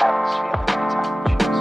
have this feeling anytime you choose.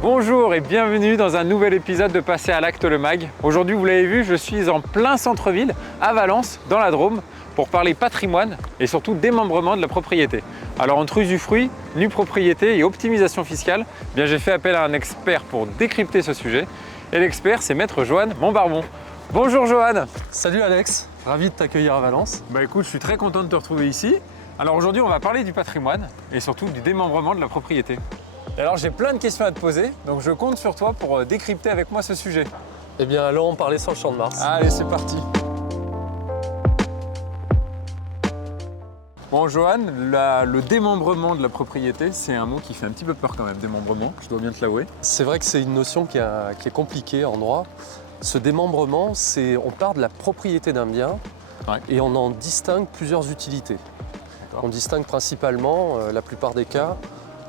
Bonjour et bienvenue dans un nouvel épisode de Passer à l'acte le mag. Aujourd'hui, vous l'avez vu, je suis en plein centre-ville, à Valence, dans la Drôme, pour parler patrimoine et surtout démembrement de la propriété. Alors entre usufruit, nue propriété et optimisation fiscale, bien j'ai fait appel à un expert pour décrypter ce sujet. Et l'expert, c'est Maître Johan Montbarbon. Bonjour Johan. Salut Alex, ravi de t'accueillir à Valence. Bah écoute, je suis très content de te retrouver ici. Alors aujourd'hui, on va parler du patrimoine et surtout du démembrement de la propriété. Et alors j'ai plein de questions à te poser, donc je compte sur toi pour décrypter avec moi ce sujet. Eh bien allons en parler sur le champ de Mars. Allez, c'est parti. Bon Johan, le démembrement de la propriété, c'est un mot qui fait un petit peu peur quand même, démembrement, je dois bien te l'avouer. C'est vrai que c'est une notion qui est compliquée en droit. Ce démembrement, on part de la propriété d'un bien et on en distingue plusieurs utilités. On distingue principalement, la plupart des cas,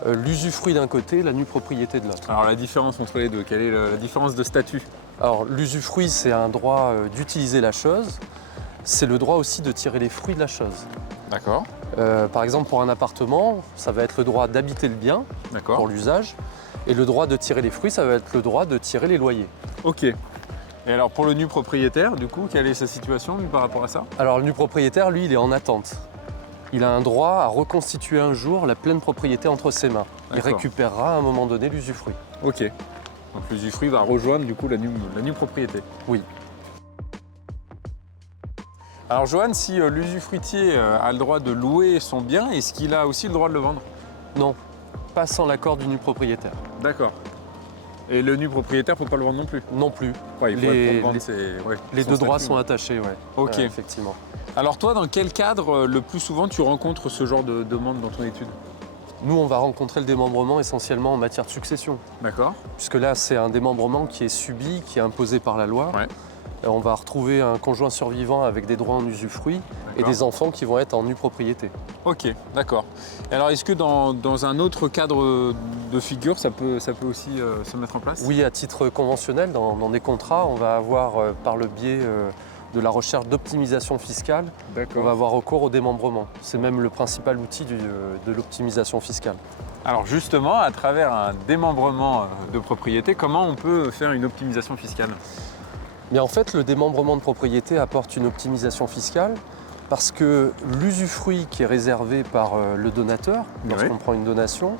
l'usufruit d'un côté, la nue propriété de l'autre. Alors la différence entre les deux, quelle est la différence de statut? Alors l'usufruit, c'est un droit d'utiliser la chose. C'est le droit aussi de tirer les fruits de la chose. D'accord. Par exemple, pour un appartement, ça va être le droit d'habiter le bien pour l'usage. Et le droit de tirer les fruits, ça va être le droit de tirer les loyers. Ok. Et alors pour le nu propriétaire, du coup, quelle est sa situation lui, par rapport à ça? Alors le nu propriétaire, lui, il est en attente. Il a un droit à reconstituer un jour la pleine propriété entre ses mains. Il récupérera à un moment donné l'usufruit. Ok. Donc l'usufruit va rejoindre du coup la nue propriété. Oui. Alors Johan, si l'usufruitier a le droit de louer son bien, est-ce qu'il a aussi le droit de le vendre? Non, pas sans l'accord du nu propriétaire. D'accord. Et le nu propriétaire ne peut pas le vendre non plus? Non plus. Ouais, les deux droits sont attachés, ouais. Ok. Effectivement. Alors toi, dans quel cadre le plus souvent tu rencontres ce genre de demande dans ton étude? Nous, on va rencontrer le démembrement essentiellement en matière de succession. D'accord. Puisque là, c'est un démembrement qui est subi, qui est imposé par la loi. Ouais. On va retrouver un conjoint survivant avec des droits en usufruit et des enfants qui vont être en nue propriété. Ok, d'accord. Et alors, est-ce que dans un autre cadre de figure, ça peut aussi se mettre en place? Oui, à titre conventionnel, dans des contrats, on va avoir, par le biais de la recherche d'optimisation fiscale, on va avoir recours au démembrement. C'est même le principal outil de l'optimisation fiscale. Alors justement, à travers un démembrement de propriété, comment on peut faire une optimisation fiscale? Mais en fait, le démembrement de propriété apporte une optimisation fiscale parce que l'usufruit qui est réservé par le donateur, lorsqu'on prend une donation,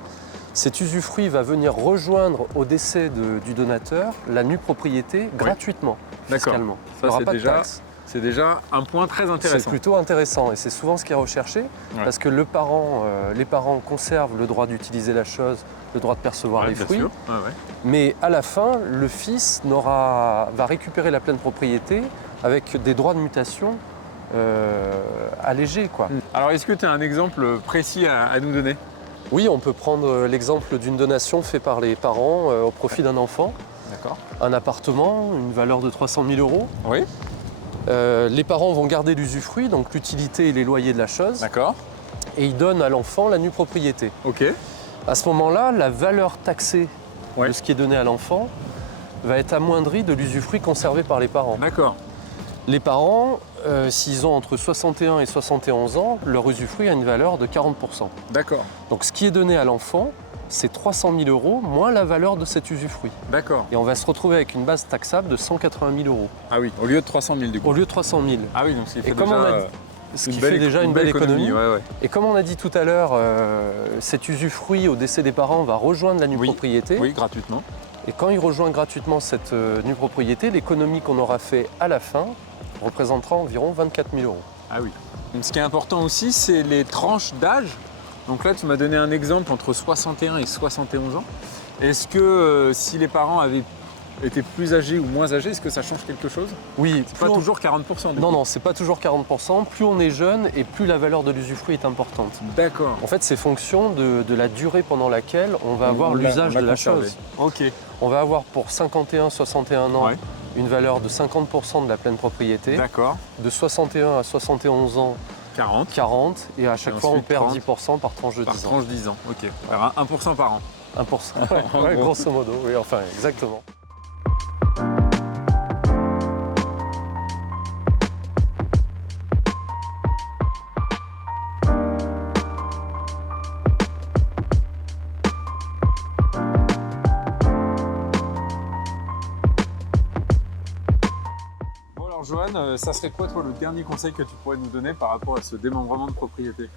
cet usufruit va venir rejoindre au décès du donateur la nue propriété gratuitement, fiscalement. Ça, il n'y aura pas de taxe. C'est déjà un point très intéressant. C'est plutôt intéressant et c'est souvent ce qui est recherché parce que les parents conservent le droit d'utiliser la chose, le droit de percevoir les fruits, mais à la fin, le fils va récupérer la pleine propriété avec des droits de mutation allégés. Alors est-ce que tu as un exemple précis à nous donner? Oui, on peut prendre l'exemple d'une donation faite par les parents au profit d'un enfant. D'accord. Un appartement, une valeur de 300 000 €. Oui. Les parents vont garder l'usufruit, donc l'utilité et les loyers de la chose. D'accord. Et ils donnent à l'enfant la nue propriété. Ok. À ce moment-là, la valeur taxée de ce qui est donné à l'enfant va être amoindrie de l'usufruit conservé par les parents. D'accord. Les parents, s'ils ont entre 61 et 71 ans, leur usufruit a une valeur de 40%. D'accord. Donc ce qui est donné à l'enfant, c'est 300 000 € moins la valeur de cet usufruit. D'accord. Et on va se retrouver avec une base taxable de 180 000 €. Ah oui, au lieu de 300 000 du coup. Au lieu de 300 000. Ah oui, donc c'est ce qui fait déjà une belle économie. Ouais. Et comme on a dit tout à l'heure, cet usufruit au décès des parents va rejoindre la nue propriété. Oui, gratuitement. Et quand il rejoint gratuitement cette nue propriété, l'économie qu'on aura fait à la fin représentera environ 24 000 €. Ah oui. Donc, ce qui est important aussi, c'est les tranches d'âge. Donc là, tu m'as donné un exemple entre 61 et 71 ans. Est-ce que si les parents avaient était plus âgé ou moins âgé, est-ce que ça change quelque chose? Oui, C'est pas toujours 40% du Non, coup. non, c'est pas toujours 40%. Plus on est jeune et plus la valeur de l'usufruit est importante. D'accord. En fait, c'est fonction de la durée pendant laquelle on va avoir l'usage de la chose. Ok. On va avoir pour 51-61 ans Ouais. une valeur de 50% de la pleine propriété, D'accord. de 61 à 71 ans 40 40, et à chaque Et fois on ensuite perd 30 10% par tranche de par 10 ans. tranche 10 ans. Ok. Alors 1% par an. 1%. En Ouais, gros. grosso modo, oui, enfin exactement. Bon alors Johan, ça serait quoi toi le dernier conseil que tu pourrais nous donner par rapport à ce démembrement de propriété?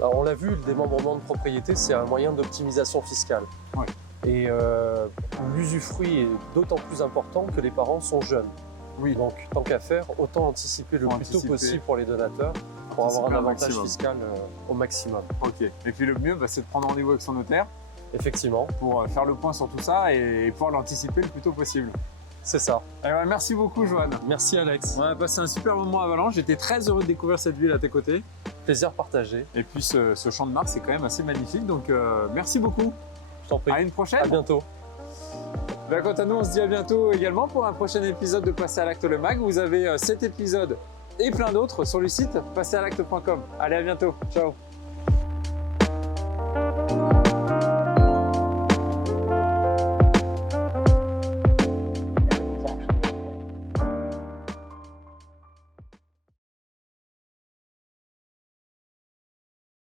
Alors, on l'a vu, le démembrement de propriété, c'est un moyen d'optimisation fiscale. Ouais. Et l'usufruit est d'autant plus important que les parents sont jeunes. Oui. Donc, tant qu'à faire, autant anticiper le Faut plus tôt anticiper. possible pour les donateurs pour avoir Anticiper un un avantage maximum. fiscal au maximum. Ok. Et puis le mieux, c'est de prendre rendez-vous avec son notaire Effectivement, pour faire le point sur tout ça et pouvoir l'anticiper le plus tôt possible. c'est ça. Eh ben, merci beaucoup Johan. Merci Alex. On a passé un super moment à Valence. J'étais très heureux de découvrir cette ville à tes côtés. Plaisir partagé. Et puis ce champ de Mars est quand même assez magnifique. Donc merci beaucoup. Je t'en prie. À une À prochaine. bientôt. Ben, quant à nous, on se dit à bientôt également pour un prochain épisode de Passer à l'acte le mag. Vous avez cet épisode et plein d'autres sur le site passeralacte.com. Allez, à bientôt. Ciao.